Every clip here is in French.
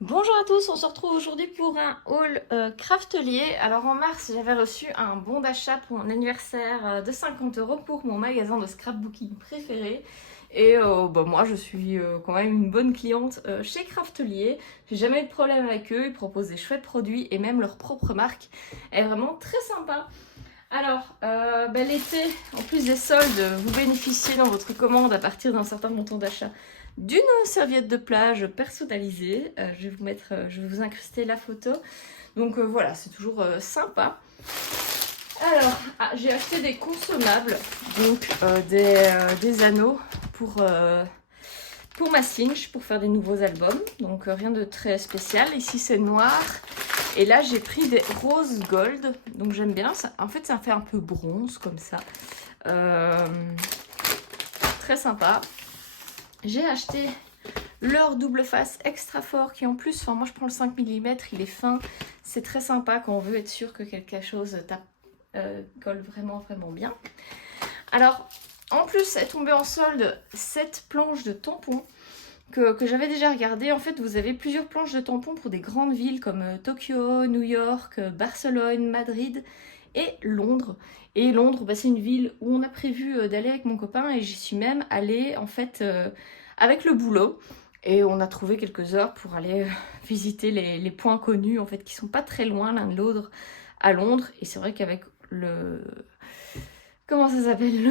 Bonjour à tous, on se retrouve aujourd'hui pour un haul craftelier. Alors en mars, j'avais reçu un bon d'achat pour mon anniversaire de 50 € pour mon magasin de scrapbooking préféré. Et moi, je suis quand même une bonne cliente chez Craftelier. J'ai jamais eu de problème avec eux, ils proposent des chouettes produits et même leur propre marque est vraiment très sympa. Alors, l'été, en plus des soldes, vous bénéficiez dans votre commande à partir d'un certain montant d'achat d'une serviette de plage personnalisée. Je vais vous incruster la photo. Donc voilà, c'est toujours sympa. Alors, j'ai acheté des consommables, donc des anneaux pour ma cinch, pour faire des nouveaux albums. Donc rien de très spécial. Ici c'est noir. Et là j'ai pris des rose gold. Donc j'aime bien. Ça, en fait ça fait un peu bronze comme ça. Très sympa. J'ai acheté leur double face extra fort qui en plus, moi je prends le 5 mm, il est fin. C'est très sympa quand on veut être sûr que quelque chose colle vraiment bien. Alors en plus est tombée en solde cette planche de tampons que j'avais déjà regardé. En fait vous avez plusieurs planches de tampons pour des grandes villes comme Tokyo, New York, Barcelone, Madrid et Londres. Et Londres, c'est une ville où on a prévu d'aller avec mon copain et j'y suis même allée en fait avec le boulot. Et on a trouvé quelques heures pour aller visiter les points connus en fait qui sont pas très loin l'un de l'autre à Londres. Et c'est vrai qu'avec le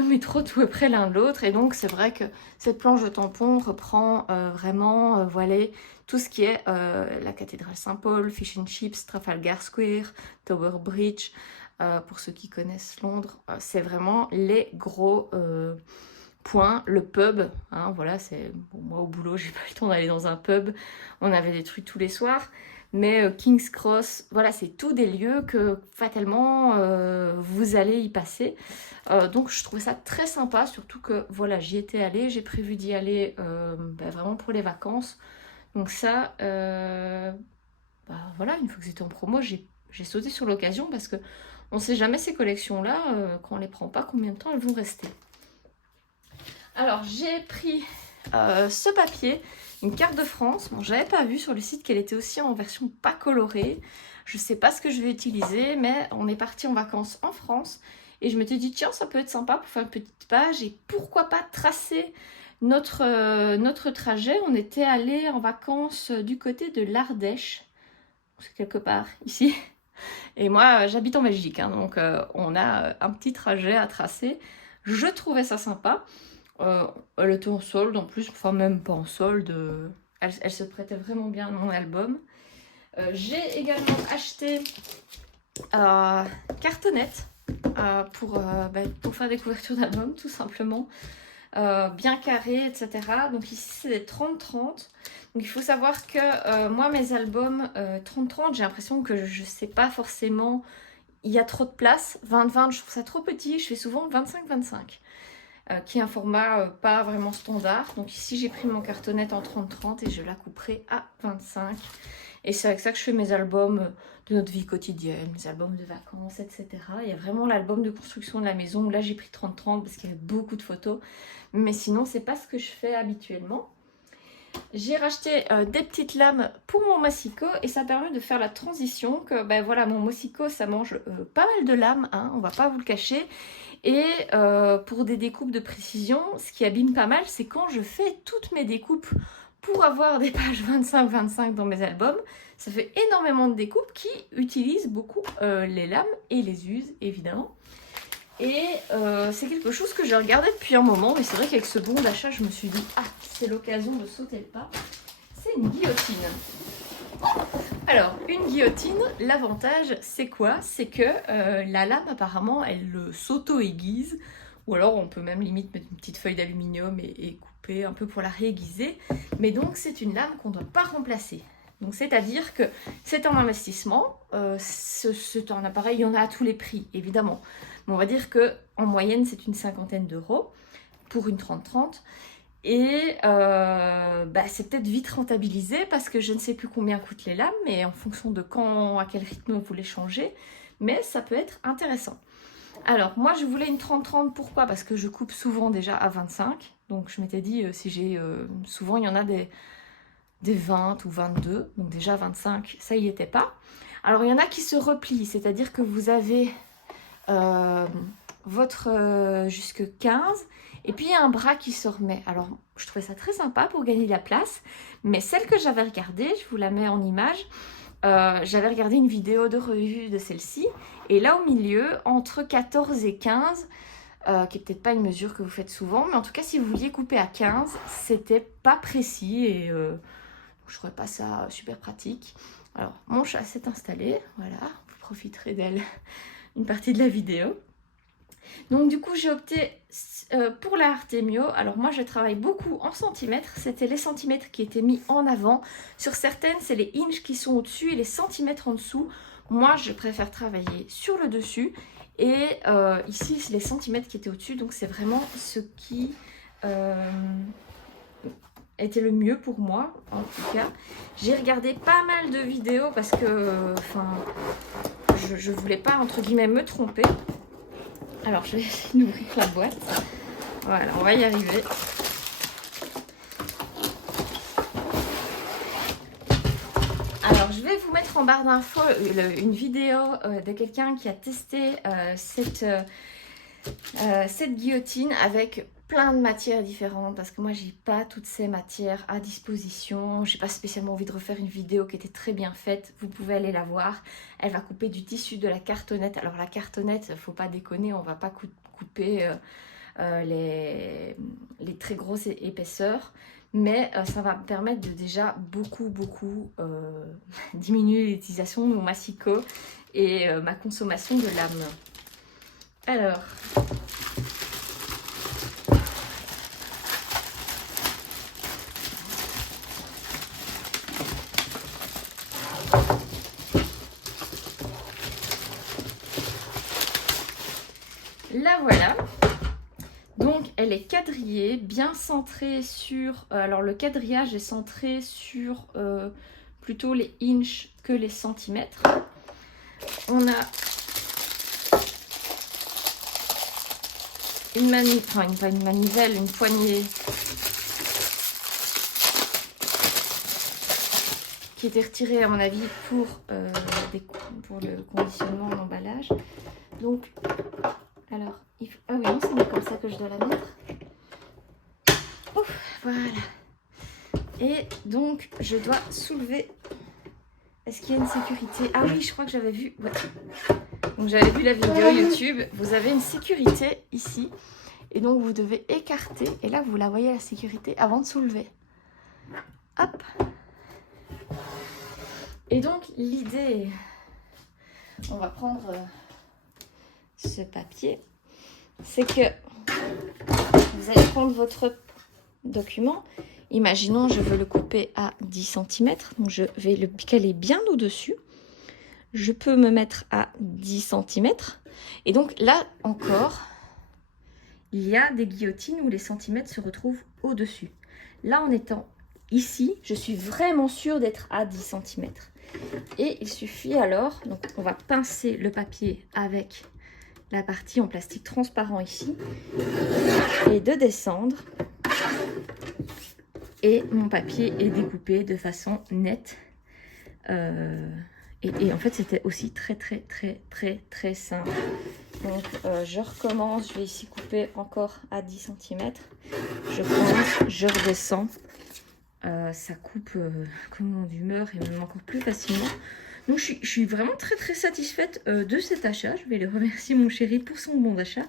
métro, tout est près l'un de l'autre. Et donc c'est vrai que cette planche de tampons reprend vraiment voilà, tout ce qui est la cathédrale Saint-Paul, Fish and Chips, Trafalgar Square, Tower Bridge. Pour ceux qui connaissent Londres, c'est vraiment les gros points. Le pub, hein, voilà, c'est bon, moi au boulot, j'ai pas eu le temps d'aller dans un pub. On avait des trucs tous les soirs. Mais King's Cross, voilà, c'est tous des lieux que fatalement vous allez y passer. Donc je trouvais ça très sympa, surtout que voilà, j'y étais allée, j'ai prévu d'y aller vraiment pour les vacances. Donc ça, voilà, une fois que c'était en promo, j'ai sauté sur l'occasion parce que on sait jamais ces collections-là, quand on les prend pas, combien de temps elles vont rester. Alors j'ai pris ce papier, une carte de France. Bon, j'avais pas vu sur le site qu'elle était aussi en version pas colorée. Je sais pas ce que je vais utiliser, mais on est parti en vacances en France. Et je m'étais dit, tiens, ça peut être sympa pour faire une petite page. Et pourquoi pas tracer notre trajet. On était allé en vacances du côté de l'Ardèche. C'est quelque part ici. Et moi, j'habite en Belgique, hein, donc on a un petit trajet à tracer. Je trouvais ça sympa. Elle était en solde en plus, enfin même pas en solde. Elle se prêtait vraiment bien à mon album. J'ai également acheté cartonnette pour faire des couvertures d'album, tout simplement. Bien carré, etc. Donc ici c'est des 30-30. Donc il faut savoir que moi mes albums 30-30, j'ai l'impression que je sais pas forcément, il y a trop de place. 20-20, je trouve ça trop petit, je fais souvent 25-25. Qui est un format pas vraiment standard. Donc ici j'ai pris mon cartonnette en 30-30 et je la couperai à 25. Et c'est avec ça que je fais mes albums de notre vie quotidienne, mes albums de vacances, etc. Il y a vraiment l'album de construction de la maison où là j'ai pris 30-30 parce qu'il y avait beaucoup de photos. Mais sinon c'est pas ce que je fais habituellement. J'ai racheté des petites lames pour mon massicot et ça permet de faire la transition que voilà, mon massicot ça mange pas mal de lames, hein, on va pas vous le cacher. Et pour des découpes de précision, ce qui abîme pas mal, c'est quand je fais toutes mes découpes pour avoir des pages 25-25 dans mes albums, ça fait énormément de découpes qui utilisent beaucoup les lames et les usent évidemment. Et c'est quelque chose que j'ai regardé depuis un moment, mais c'est vrai qu'avec ce bon d'achat, je me suis dit, ah, c'est l'occasion de sauter le pas. C'est une guillotine. Alors, une guillotine, l'avantage, c'est quoi? C'est que la lame, apparemment, elle s'auto-aiguise. Ou alors, on peut même limite mettre une petite feuille d'aluminium et couper un peu pour la réaiguiser. Mais donc, c'est une lame qu'on ne doit pas remplacer. Donc, c'est-à-dire que c'est un investissement. C'est un appareil, il y en a à tous les prix, évidemment. Mais on va dire qu'en moyenne, c'est une 50aine d'euros pour une 30-30. Et c'est peut-être vite rentabilisé parce que je ne sais plus combien coûtent les lames, mais en fonction de à quel rythme vous les changez, mais ça peut être intéressant. Alors moi je voulais une 30-30, pourquoi? Parce que je coupe souvent déjà à 25, donc je m'étais dit si j'ai souvent il y en a des 20 ou 22, donc déjà 25, ça y était pas. Alors il y en a qui se replient, c'est-à-dire que vous avez votre jusque 15, et puis il y a un bras qui se remet. Alors je trouvais ça très sympa pour gagner de la place, mais celle que j'avais regardée, je vous la mets en image, j'avais regardé une vidéo de revue de celle-ci, et là au milieu, entre 14 et 15, qui est peut-être pas une mesure que vous faites souvent, mais en tout cas si vous vouliez couper à 15, c'était pas précis, et je trouvais pas ça super pratique. Alors mon chat s'est installé, voilà, vous profiterez d'elle une partie de la vidéo. Donc du coup j'ai opté pour la Artemio. Alors moi je travaille beaucoup en centimètres, c'était les centimètres qui étaient mis en avant. Sur certaines c'est les inches qui sont au-dessus et les centimètres en dessous. Moi je préfère travailler sur le dessus, et ici c'est les centimètres qui étaient au-dessus, donc c'est vraiment ce qui était le mieux pour moi en tout cas. J'ai regardé pas mal de vidéos parce que je voulais pas entre guillemets me tromper. Alors je vais essayer d'ouvrir la boîte. Voilà, on va y arriver. Alors je vais vous mettre en barre d'infos une vidéo de quelqu'un qui a testé cette guillotine avec plein de matières différentes, parce que moi j'ai pas toutes ces matières à disposition. J'ai pas spécialement envie de refaire une vidéo qui était très bien faite, vous pouvez aller la voir. Elle va couper du tissu, de la cartonnette. Alors la cartonnette, faut pas déconner, on va pas couper les très grosses épaisseurs, mais ça va me permettre de déjà beaucoup diminuer l'utilisation de mon massicot et ma consommation de lame. Alors la voilà. Donc elle est quadrillée, bien centrée sur... alors le quadrillage est centré sur plutôt les inches que les centimètres. On a une manivelle, une poignée qui était retirée à mon avis pour le conditionnement d'emballage. Donc, alors, ah oui, non, c'est bien comme ça que je dois la mettre. Ouf, voilà. Et donc, je dois soulever. Est-ce qu'il y a une sécurité? Ah oui, je crois que j'avais vu. Ouais. Donc, j'avais vu la vidéo YouTube. Vous avez une sécurité ici. Et donc, vous devez écarter. Et là, vous la voyez, la sécurité, avant de soulever. Hop. Et donc, l'idée... On va prendre ce papier. C'est que vous allez prendre votre document. Imaginons, je veux le couper à 10 cm. Donc, je vais le caler bien au-dessus. Je peux me mettre à 10 cm. Et donc, là encore, il y a des guillotines où les centimètres se retrouvent au-dessus. Là, en étant ici, je suis vraiment sûre d'être à 10 cm. Et il suffit alors, donc on va pincer le papier avec la partie en plastique transparent ici et de descendre, et mon papier est découpé de façon nette et en fait c'était aussi très simple. Donc je recommence, je vais ici couper encore à 10 cm, je commence, je redescends, ça coupe comme mon humeur et même encore plus facilement. Donc je suis vraiment très satisfaite de cet achat. Je vais le remercier mon chéri pour son bon d'achat.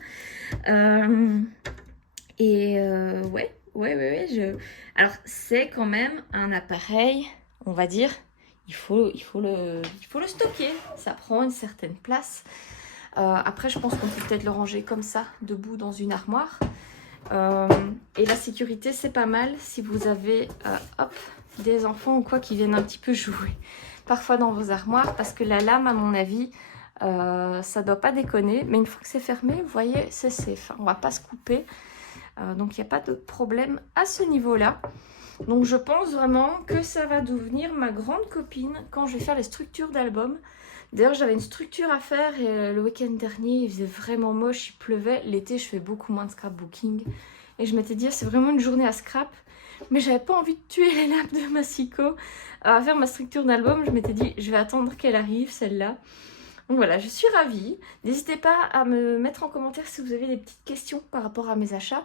Ouais. Alors c'est quand même un appareil, on va dire, il faut le stocker. Ça prend une certaine place. Après je pense qu'on peut peut-être le ranger comme ça, debout dans une armoire. Et la sécurité c'est pas mal si vous avez des enfants ou quoi qui viennent un petit peu jouer parfois dans vos armoires, parce que la lame à mon avis ça doit pas déconner, mais une fois que c'est fermé, vous voyez, c'est safe, on va pas se couper, donc il n'y a pas de problème à ce niveau là. Donc je pense vraiment que ça va devenir ma grande copine quand je vais faire les structures d'albums. D'ailleurs j'avais une structure à faire et le week-end dernier il faisait vraiment moche, il pleuvait. L'été je fais beaucoup moins de scrapbooking et je m'étais dit c'est vraiment une journée à scrap. mais j'avais pas envie de tuer les lames de Masiko à faire ma structure d'album. Je m'étais dit, je vais attendre qu'elle arrive, celle-là. Donc voilà, je suis ravie. N'hésitez pas à me mettre en commentaire si vous avez des petites questions par rapport à mes achats.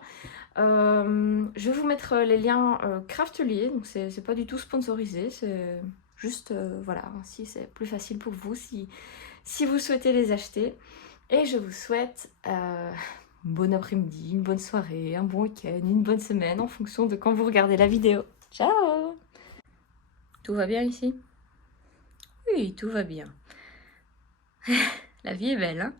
Je vais vous mettre les liens Craftelier, donc c'est pas du tout sponsorisé, c'est juste, voilà, si c'est plus facile pour vous, si vous souhaitez les acheter. Et je vous souhaite un bon après-midi, une bonne soirée, un bon week-end, une bonne semaine, en fonction de quand vous regardez la vidéo. Ciao! Tout va bien ici? Oui, tout va bien. La vie est belle, hein?